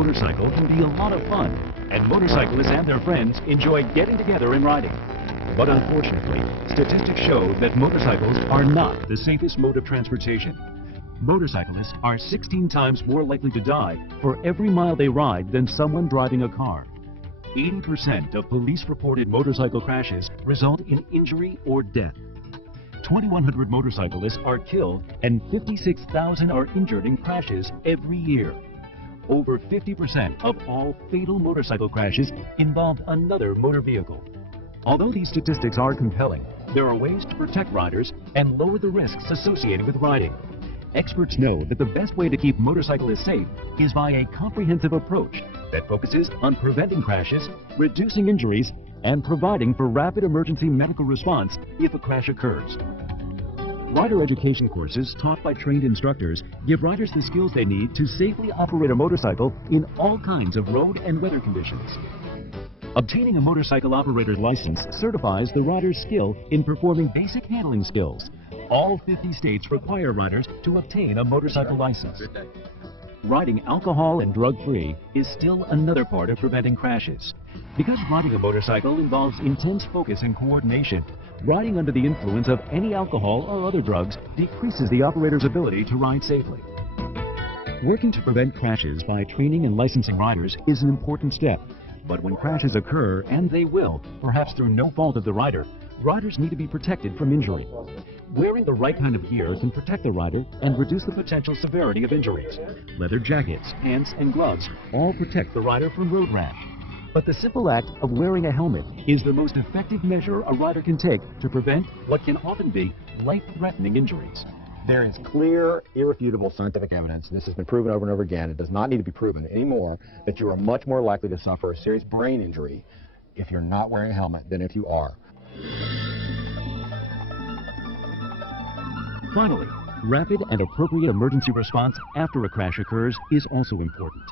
motorcycle can be a lot of fun, and motorcyclists and their friends enjoy getting together and riding. But unfortunately, statistics show that motorcycles are not the safest mode of transportation. Motorcyclists are 16 times more likely to die for every mile they ride than someone driving a car. 80% of police-reported motorcycle crashes result in injury or death. 2,100 motorcyclists are killed and 56,000 are injured in crashes every year. Over 50% of all fatal motorcycle crashes involved another motor vehicle. Although these statistics are compelling, there are ways to protect riders and lower the risks associated with riding. Experts know that the best way to keep motorcyclists safe is by a comprehensive approach that focuses on preventing crashes, reducing injuries, and providing for rapid emergency medical response if a crash occurs. Rider education courses taught by trained instructors give riders the skills they need to safely operate a motorcycle in all kinds of road and weather conditions. Obtaining a motorcycle operator's license certifies the rider's skill in performing basic handling skills. All 50 states require riders to obtain a motorcycle license. Riding alcohol and drug-free is still another part of preventing crashes. Because riding a motorcycle involves intense focus and coordination, riding under the influence of any alcohol or other drugs decreases the operator's ability to ride safely. Working to prevent crashes by training and licensing riders is an important step. But when crashes occur, and they will, perhaps through no fault of the rider, riders need to be protected from injury. Wearing the right kind of gear can protect the rider and reduce the potential severity of injuries. Leather jackets, pants, and gloves all protect the rider from road rash. But the simple act of wearing a helmet is the most effective measure a rider can take to prevent what can often be life-threatening injuries. There is clear, irrefutable scientific evidence, and this has been proven over and over again, it does not need to be proven anymore, that you are much more likely to suffer a serious brain injury if you're not wearing a helmet than if you are. Finally, rapid and appropriate emergency response after a crash occurs is also important.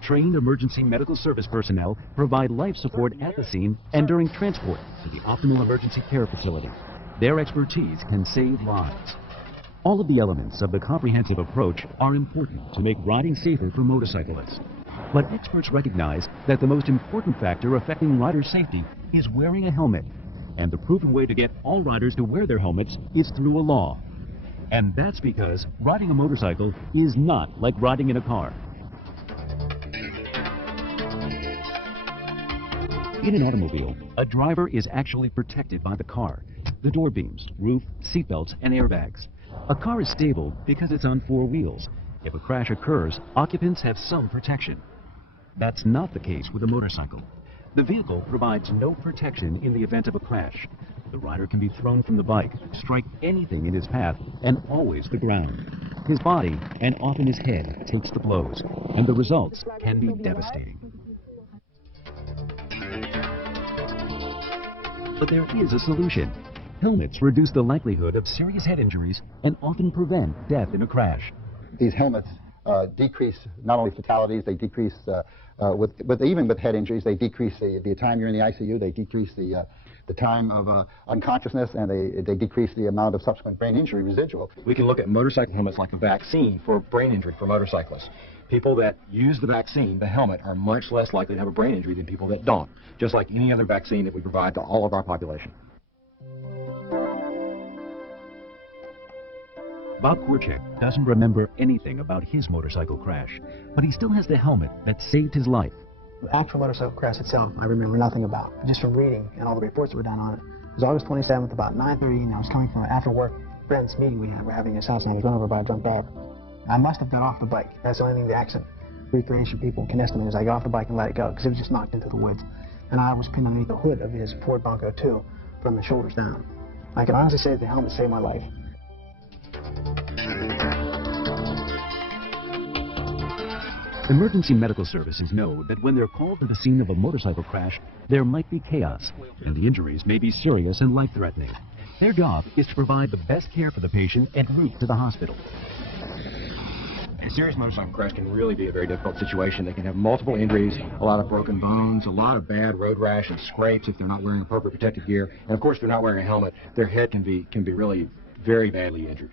Trained emergency medical service personnel provide life support at the scene and during transport to the optimal emergency care facility. Their expertise can save lives. All of the elements of the comprehensive approach are important to make riding safer for motorcyclists. But experts recognize that the most important factor affecting rider safety is wearing a helmet. And the proven way to get all riders to wear their helmets is through a law. And that's because riding a motorcycle is not like riding in a car. In an automobile, a driver is actually protected by the car, the door beams, roof, seatbelts, and airbags. A car is stable because it's on four wheels. If a crash occurs, occupants have some protection. That's not the case with a motorcycle. The vehicle provides no protection in the event of a crash. The rider can be thrown from the bike, strike anything in his path, and always the ground. His body, and often his head, takes the blows, and the results can be devastating. But there is a solution. Helmets reduce the likelihood of serious head injuries and often prevent death in a crash. These helmets decrease not only fatalities, they decrease, even with head injuries, they decrease the time you're in the ICU, they decrease the time of unconsciousness, and they decrease the amount of subsequent brain injury residual. We can look at motorcycle helmets like a vaccine for brain injury for motorcyclists. People that use the vaccine, the helmet, are much less likely to have a brain injury than people that don't, just like any other vaccine that we provide to all of our population. Bob Korchek doesn't remember anything about his motorcycle crash, but he still has the helmet that saved his life. The actual motorcycle crash itself, I remember nothing about, just from reading and all the reports that were done on it. It was August 27th, about 9:30, and I was coming from an after-work friend's meeting we're having at his house, and I was run over by a drunk driver. I must have got off the bike. That's the only thing the accident recreation people can estimate is I got off the bike and let it go, because it was just knocked into the woods. And I was pinned underneath the hood of his Ford Bronco 2 from the shoulders down. I can honestly say that the helmet saved my life. Emergency medical services know that when they're called to the scene of a motorcycle crash, there might be chaos, and the injuries may be serious and life-threatening. Their job is to provide the best care for the patient en route to the hospital. A serious motorcycle crash can really be a very difficult situation. They can have multiple injuries, a lot of broken bones, a lot of bad road rash and scrapes if they're not wearing appropriate protective gear. And of course, if they're not wearing a helmet, their head can be really very badly injured.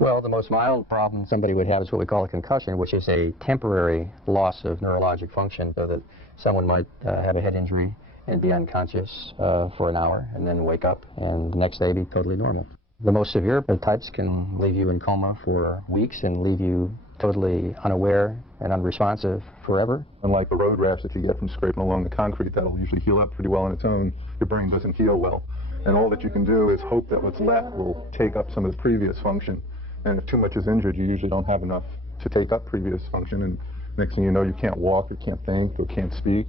Well, the most mild problem somebody would have is what we call a concussion, which is a temporary loss of neurologic function, so that someone might have a head injury and be unconscious for an hour and then wake up and the next day be totally normal. The most severe types can leave you in coma for weeks and leave you totally unaware and unresponsive forever. Unlike the road rash that you get from scraping along the concrete, that'll usually heal up pretty well on its own, your brain doesn't heal well. And all that you can do is hope that what's left will take up some of the previous function. And if too much is injured, you usually don't have enough to take up previous function. And next thing you know, you can't walk, or can't think, or can't speak,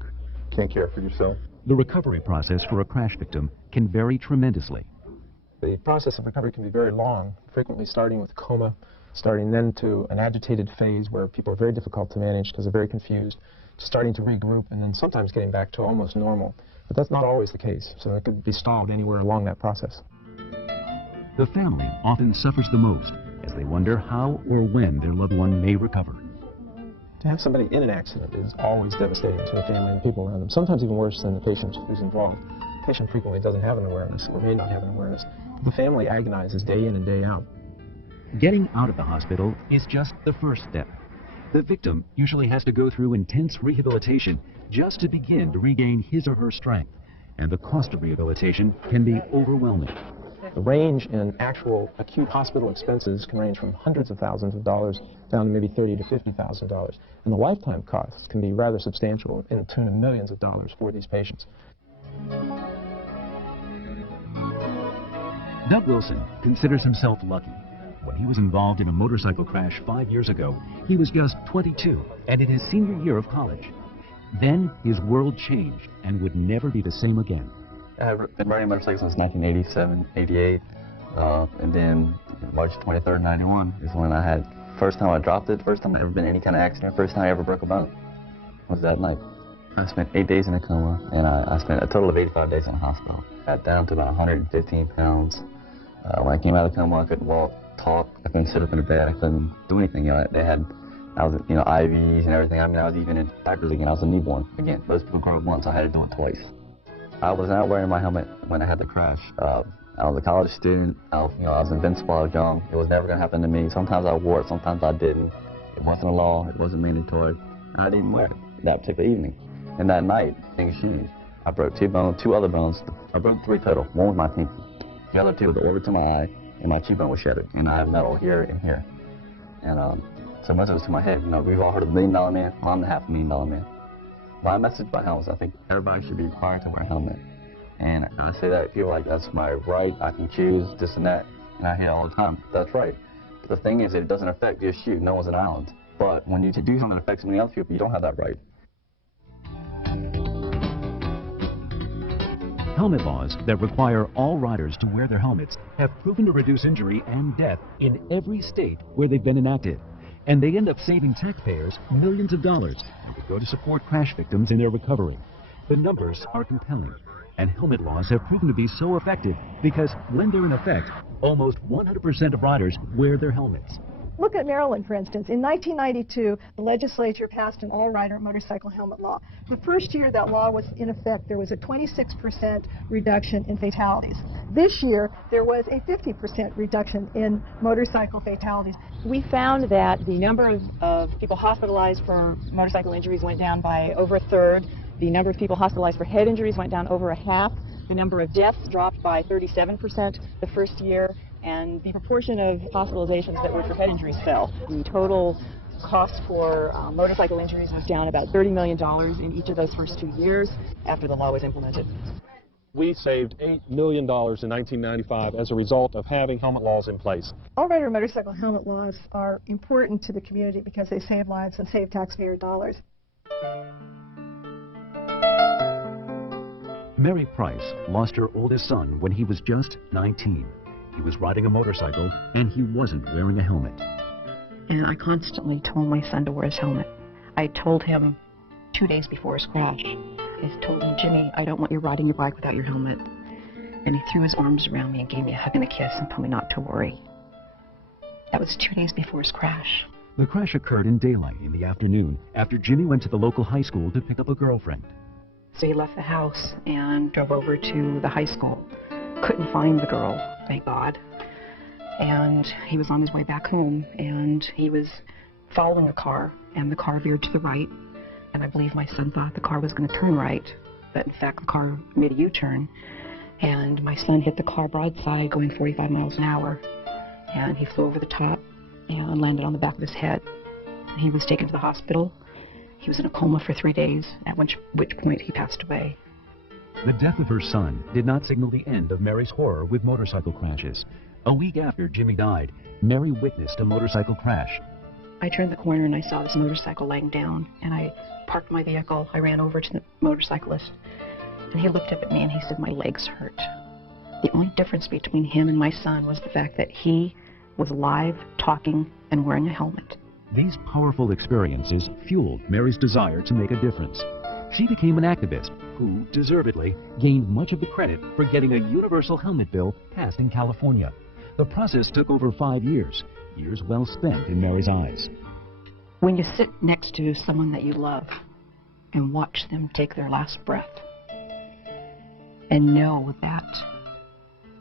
can't care for yourself. The recovery process for a crash victim can vary tremendously. The process of recovery can be very long, frequently starting with coma, starting then to an agitated phase where people are very difficult to manage because they're very confused, starting to regroup, and then sometimes getting back to almost normal. But that's not always the case, so it could be stalled anywhere along that process. The family often suffers the most as they wonder how or when their loved one may recover. To have somebody in an accident is always devastating to a family and people around them, sometimes even worse than the patient who's involved. The patient frequently doesn't have an awareness or may not have an awareness. The family agonizes day in and day out. Getting out of the hospital is just the first step. The victim usually has to go through intense rehabilitation just to begin to regain his or her strength, and the cost of rehabilitation can be overwhelming. The range in actual acute hospital expenses can range from hundreds of thousands of dollars down to maybe $30,000 to $50,000. And the lifetime costs can be rather substantial, in the tune of millions of dollars for these patients. Doug Wilson considers himself lucky. When he was involved in a motorcycle crash 5 years ago, he was just 22 and in his senior year of college. Then his world changed and would never be the same again. I've been riding motorcycles since 1987, 88, and then March 23rd, 91 is when I had, first time I dropped it, first time I ever been in any kind of accident, first time I ever broke a bone was that night. I spent 8 days in a coma, and I spent a total of 85 days in a hospital. Got down to about 115 pounds. When I came out of the coma, I couldn't walk, talk, I couldn't sit up in a bed, I couldn't do anything. You know, they had, I was, you know, IVs and everything. I mean, I was even in diapers again. I was a newborn. Again, most people grow up once, I had to do it twice. I was not wearing my helmet when I had the crash. I was a college student. I was invincible. I was young. It was never going to happen to me. Sometimes I wore it, sometimes I didn't. It wasn't a law. It wasn't mandatory. And I didn't wear it that particular evening. And that night, things changed. I broke two other bones. I broke 3 total. One was my pinky. The other 2 were the orbit to my eye, and my cheekbone was shattered. And I have metal here and here. And so much of it was to my head. You know, we've all heard of the $1 Million Man. Well, I'm the $500,000 man. My message about helmets, I think everybody should be required to wear a helmet. And I say that, people are like, that's my right, I can choose this and that. And I hear all the time, that's right. But the thing is, it doesn't affect just you, no one's an island. But when you do something that affects many other people, you don't have that right. Helmet laws that require all riders to wear their helmets have proven to reduce injury and death in every state where they've been enacted. And they end up saving taxpayers millions of dollars that go to support crash victims in their recovery. The numbers are compelling, and helmet laws have proven to be so effective because when they're in effect, almost 100% of riders wear their helmets. Look at Maryland, for instance. In 1992, the legislature passed an all-rider motorcycle helmet law. The first year that law was in effect, there was a 26% reduction in fatalities. This year, there was a 50% reduction in motorcycle fatalities. We found that the number of people hospitalized for motorcycle injuries went down by over a third. The number of people hospitalized for head injuries went down over a half. The number of deaths dropped by 37% the first year. And the proportion of hospitalizations that were for head injuries fell. The total cost for motorcycle injuries was down about $30 million in each of those first 2 years after the law was implemented. We saved $8 million in 1995 as a result of having helmet laws in place. All-rider motorcycle helmet laws are important to the community because they save lives and save taxpayer dollars. Mary Price lost her oldest son when he was just 19. He was riding a motorcycle, and he wasn't wearing a helmet. And I constantly told my son to wear his helmet. I told him 2 days before his crash. I told him, Jimmy, I don't want you riding your bike without your helmet. And he threw his arms around me and gave me a hug and a kiss and told me not to worry. That was 2 days before his crash. The crash occurred in daylight in the afternoon after Jimmy went to the local high school to pick up a girlfriend. So he left the house and drove over to the high school. Couldn't find the girl, thank God. and he was on his way back home, and he was following a car, and the car veered to the right, and I believe my son thought the car was going to turn right, but in fact the car made a U-turn, and my son hit the car broadside going 45 miles an hour, and he flew over the top and landed on the back of his head. He was taken to the hospital. He was in a coma for 3 days, at which point he passed away. The death of her son did not signal the end of Mary's horror with motorcycle crashes. A week after Jimmy died, Mary witnessed a motorcycle crash. I turned the corner and I saw this motorcycle laying down, and I parked my vehicle. I ran over to the motorcyclist, and he looked up at me and he said, "My legs hurt." The only difference between him and my son was the fact that he was alive, talking, and wearing a helmet. These powerful experiences fueled Mary's desire to make a difference. She became an activist who, deservedly, gained much of the credit for getting a universal helmet bill passed in California. The process took over 5 years, years well spent in Mary's eyes. When you sit next to someone that you love and watch them take their last breath and know that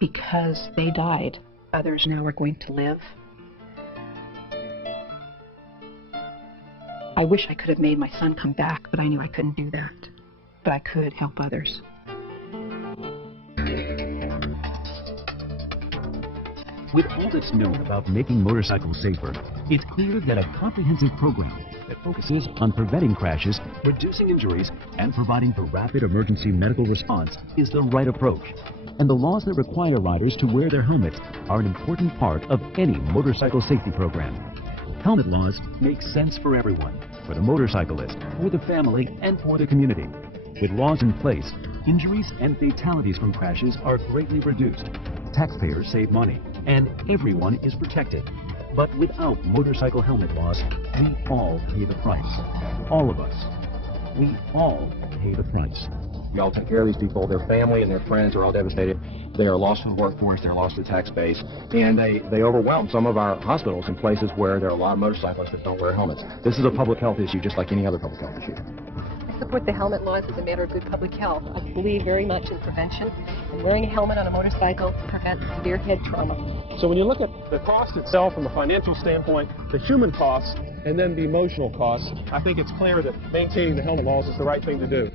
because they died, others now are going to live, I wish I could have made my son come back, but I knew I couldn't do that. But I could help others. With all that's known about making motorcycles safer, it's clear that a comprehensive program that focuses on preventing crashes, reducing injuries, and providing for rapid emergency medical response is the right approach. And the laws that require riders to wear their helmets are an important part of any motorcycle safety program. Helmet laws make sense for everyone, for the motorcyclist, for the family, and for the community. With laws in place, injuries and fatalities from crashes are greatly reduced. Taxpayers save money, and everyone is protected. But without motorcycle helmet laws, we all pay the price. All of us. We all pay the price. We all take care of these people. Their family and their friends are all devastated. They are lost to the workforce. They're lost to the tax base. And they overwhelm some of our hospitals in places where there are a lot of motorcyclists that don't wear helmets. This is a public health issue just like any other public health issue. I support the helmet laws as a matter of good public health. I believe very much in prevention, and wearing a helmet on a motorcycle prevents severe head trauma. So when you look at the cost itself from a financial standpoint, the human costs, and then the emotional costs, I think it's clear that maintaining the helmet laws is the right thing to do.